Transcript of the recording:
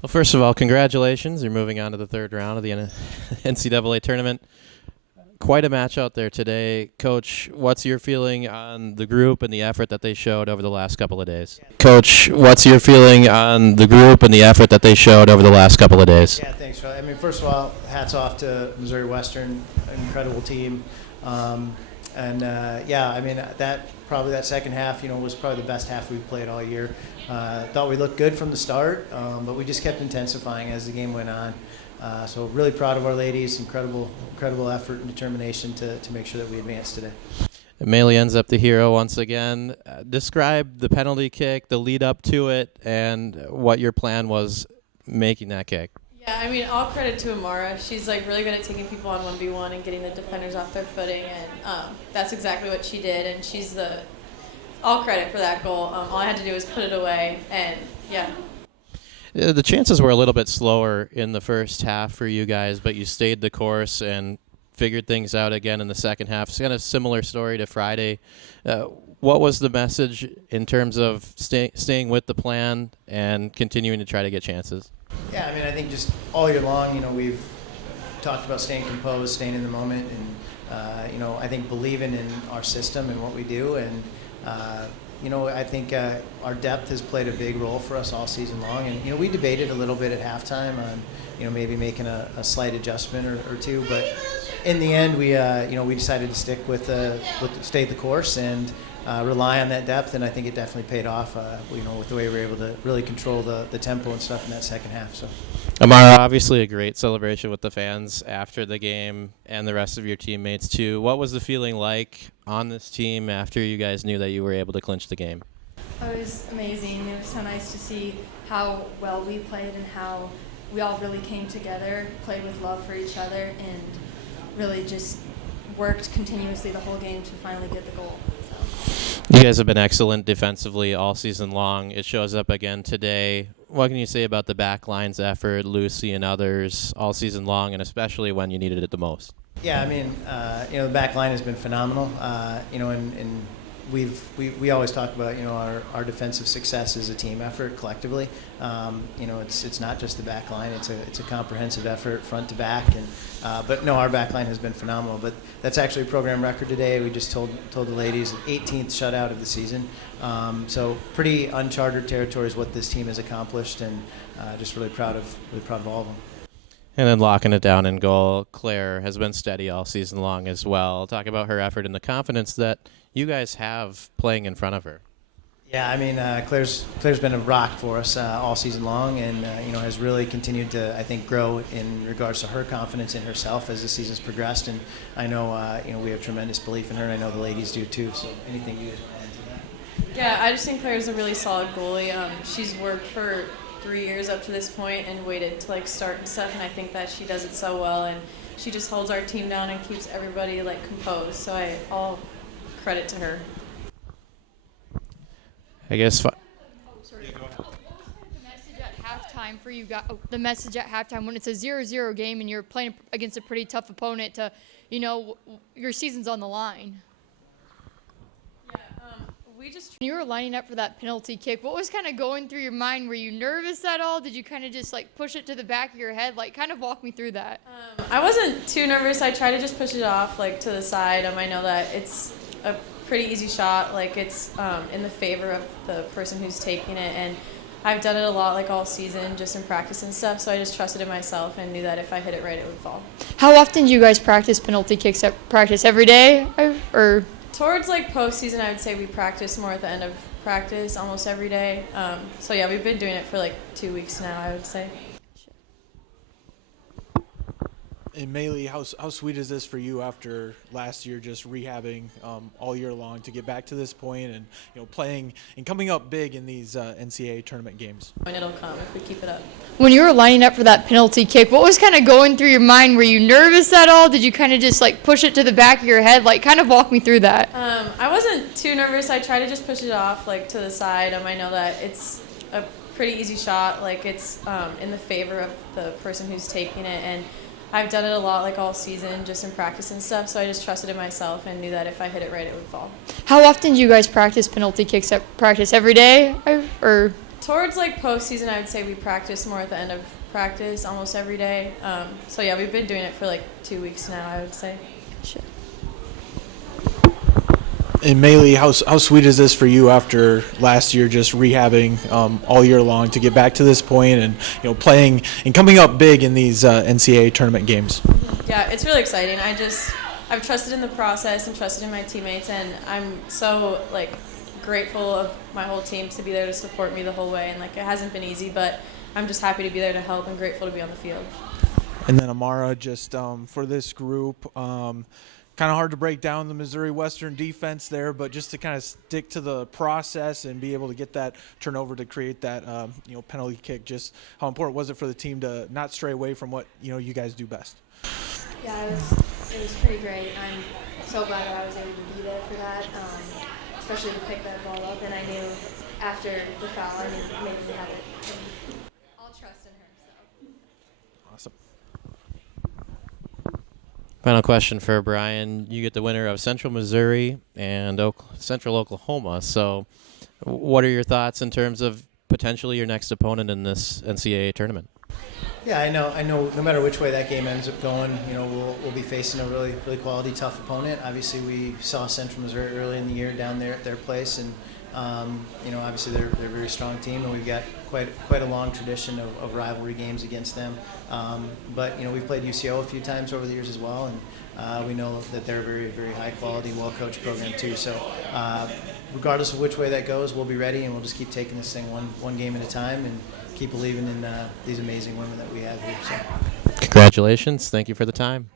Well, first of all, congratulations. You're moving on to the third round of the NCAA tournament. Quite a match out there today. Coach, what's your feeling on the group and the effort that they showed over the last couple of days? Coach, what's your feeling on the group and the effort that they showed over the last couple of days? Yeah, thanks, Charlie. I mean, first of all, hats off to Missouri Western, an incredible team. I mean, that second half, was probably the best half we've played all year. Thought we looked good from the start, but we just kept intensifying as the game went on. So really proud of our ladies, incredible effort and determination to make sure that we advance today. Mallie ends up the hero once again. Describe the penalty kick, the lead up to it, and what your plan was making that kick. Yeah, I mean, all credit to Amara. She's really good at taking people on 1v1 and getting the defenders off their footing, and that's exactly what she did. And she's all credit for that goal. All I had to do was put it away, and yeah. The chances were a little bit slower in the first half for you guys, but you stayed the course and figured things out again in the second half. It's kind of a similar story to Friday. What was the message in terms of staying with the plan and continuing to try to get chances? Yeah, I mean, I think just all year long, we've talked about staying composed, staying in the moment, and, I think believing in our system and what we do. And, I think our depth has played a big role for us all season long. And, we debated a little bit at halftime on, maybe making a slight adjustment or two. But in the end, we decided to stick stay the course and rely on that depth. And I think it definitely paid off, with the way we were able to really control the tempo and stuff in that second half. So. Amara, obviously a great celebration with the fans after the game and the rest of your teammates too. What was the feeling like on this team after you guys knew that you were able to clinch the game? It was amazing. It was so nice to see how well we played and how we all really came together, played with love for each other, and really just worked continuously the whole game to finally get the goal. You guys have been excellent defensively all season long. It shows up again today. What can you say about the back line's effort, Lucy and others, all season long, and especially when you needed it the most? Yeah, I mean, the back line has been phenomenal. And we always talk about our defensive success is a team effort collectively. It's not just the back line; it's a comprehensive effort, front to back. But no, our back line has been phenomenal. But that's actually a program record today. We just told the ladies 18th shutout of the season. So pretty uncharted territory is what this team has accomplished, and just really proud of all of them. And then locking it down in goal, Claire has been steady all season long as well. Talk about her effort and the confidence that you guys have playing in front of her. Yeah, I mean, Claire's been a rock for us all season long, and has really continued to, I think, grow in regards to her confidence in herself as the season's progressed. And I know we have tremendous belief in her, and I know the ladies do too. So anything you guys want to add to that? Yeah, I just think Claire's a really solid goalie. She's worked for 3 years up to this point and waited to start and stuff, and I think that she does it so well, and she just holds our team down and keeps everybody composed. So all credit to her. I guess. The message at halftime for you guys. The message at halftime when it's a 0-0 game and you're playing against a pretty tough opponent. Your season's on the line. We just. When you were lining up for that penalty kick, what was kind of going through your mind? Were you nervous at all? Did you kind of just push it to the back of your head? Kind of walk me through that. I wasn't too nervous. I tried to just push it off to the side. I know that it's a pretty easy shot. It's in the favor of the person who's taking it, and I've done it a lot all season just in practice and stuff. So I just trusted in myself and knew that if I hit it right, it would fall. How often do you guys practice penalty kicks at practice? Every day or? Towards postseason, I would say we practice more at the end of practice almost every day. So yeah, we've been doing it for 2 weeks now, I would say. And Mallie, how sweet is this for you after last year just rehabbing all year long to get back to this point and playing and coming up big in these NCAA tournament games? And it'll come if we keep it up. When you were lining up for that penalty kick, what was kind of going through your mind? Were you nervous at all? Did you kind of just push it to the back of your head? Kind of walk me through that. I wasn't too nervous. I tried to just push it off to the side. I know that it's a pretty easy shot. It's in the favor of the person who's taking it, and I've done it a lot all season just in practice and stuff. So I just trusted in myself and knew that if I hit it right, it would fall. How often do you guys practice penalty kicks at practice? Every day or? Towards like postseason, I would say we practice more at the end of practice almost every day. So yeah, we've been doing it for like 2 weeks now, I would say. And Mallie, how sweet is this for you after last year just rehabbing all year long to get back to this point and playing and coming up big in these NCAA tournament games? Yeah, it's really exciting. I've trusted in the process and trusted in my teammates, and I'm so like grateful of my whole team to be there to support me the whole way. And like it hasn't been easy, but I'm just happy to be there to help and grateful to be on the field. And then Amara, just for this group. Kind of hard to break down the Missouri Western defense there, but just to kind of stick to the process and be able to get that turnover to create that penalty kick. Just how important was it for the team to not stray away from what you guys do best? Yeah, it was pretty great. I'm so glad that I was able to be there for that, especially to pick that ball up. And I knew after the foul, I knew maybe we had it. I'll trust in her. So. Awesome. Final question for Brian. You get the winner of Central Missouri and Central Oklahoma. So what are your thoughts in terms of potentially your next opponent in this NCAA tournament? Yeah, I know. No matter which way that game ends up going, we'll be facing a really quality, tough opponent. Obviously, we saw Central Missouri early in the year down there at their place, and obviously they're a very strong team, and we've got quite a long tradition of rivalry games against them. But we've played UCO a few times over the years as well, and we know that they're a very, very high quality, well coached program too. So regardless of which way that goes, we'll be ready, and we'll just keep taking this thing one game at a time and keep believing in these amazing women that we have here. So. Congratulations. Thank you for the time.